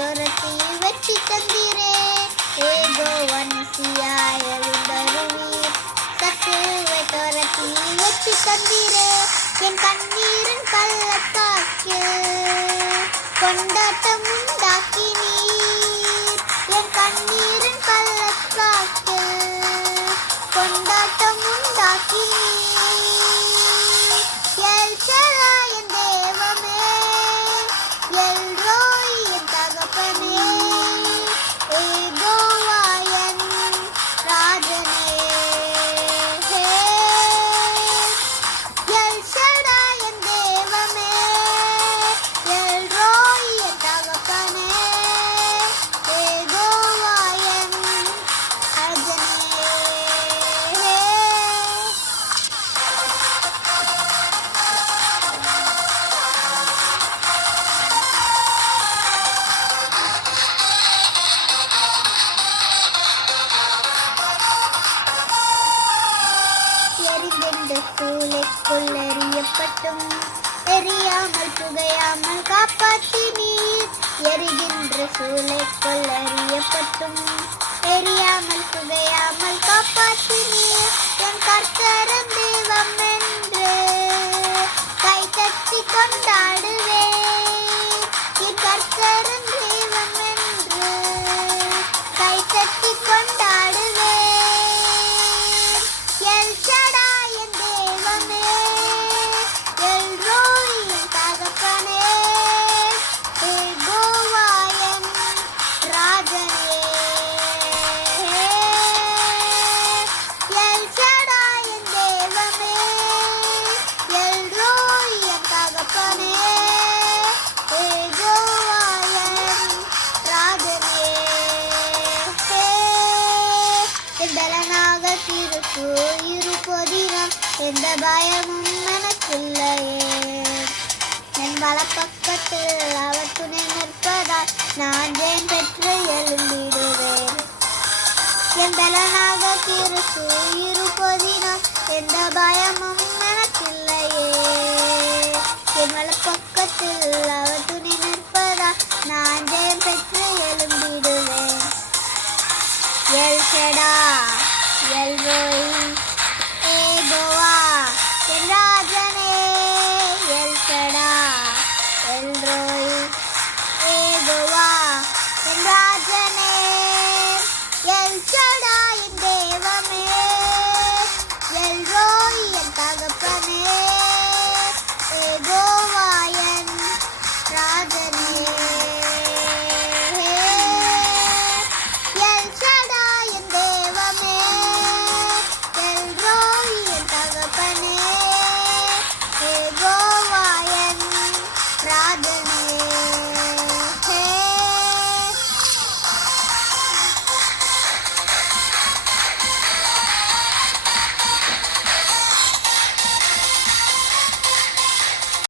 துரத்தி வெற்றி தந்தீரே. ஏகோவனிசியாய் எழுந்தருளீர். சத்துருவை துரத்தி வெற்றி தந்தீரே. என் கண்ணீரின் பள்ளத்தாக்கில் கொண்டாட்டம் உண்டாக்கினீர். என் கண்ணீரின் பள்ளத்தாக்கில் கொண்டாட்டம் உண்டாக்கினீர். எல் ஷடாய் என் தேவமே, எல் ரோய் என் தகப்பனே, ஏகோவா என் ராஜனே. எல் ஷடாய் என் தேவமே, எல் ரோய் என் தகப்பனே, ஏகோவா என் ராஜனே. எரிந்தென்ற சூளைக்குள் எறியப்பட்டும் எரியாமல் புகையாமல் காப்பாற்றினீர். எரிகின்ற சூளைக்குள் எறியப்பட்டும் எரியாமல் புகையாமல் காப்பாற்றினீர். என் கர்த்தரும் தெய்வம் என்று கைதட்டி கொண்டாடுவேன். என் கர்த்தரும் தெய்வம் என்று கைதட்டி கொண்டாடுவேன். எல் ஷடாய் என் தேவமே, எல் ரோய் என் தகப்பனே, ஏகோவா என் ராஜனே. எல் ஷடாய் என் தேவமே, எல் ரோய் என் தகப்பனே, ஏகோவா என் ராஜனே. என் பலனாக திருப்பு இருப்பதினம் எந்த பயமும் எனக்கில்லையே. என் வலப்பக்கத்தில் அவர் துணை நிற்பதால் நான் ஜெயம் பெற்று எழுந்திடுவேன். என் பலனாக திருப்பு இருப்பதினம் எந்த பயமும் எனக்கில்லையே. என் வலப்பக்கத்தில் அவர் துணை நிற்பதால் நான் ஜெயம் பெற்று எழுந்திடுவேன். எல் ஷடாய், எல் ரோய், ஏகோவா என் ராஜனே. எல் ஷடாய், எல் ரோய், ஏகோவா என் ராஜனே. எல் ஷடாய் என் தேவமே, எல் ரோய் என் தகப்பனே, ஏகோவா என் ராஜனே. எல் ஷடாய் என் தேவமே, எல் ரோய் என் தகப்பனே, ஏகோவா என் ராஜனே.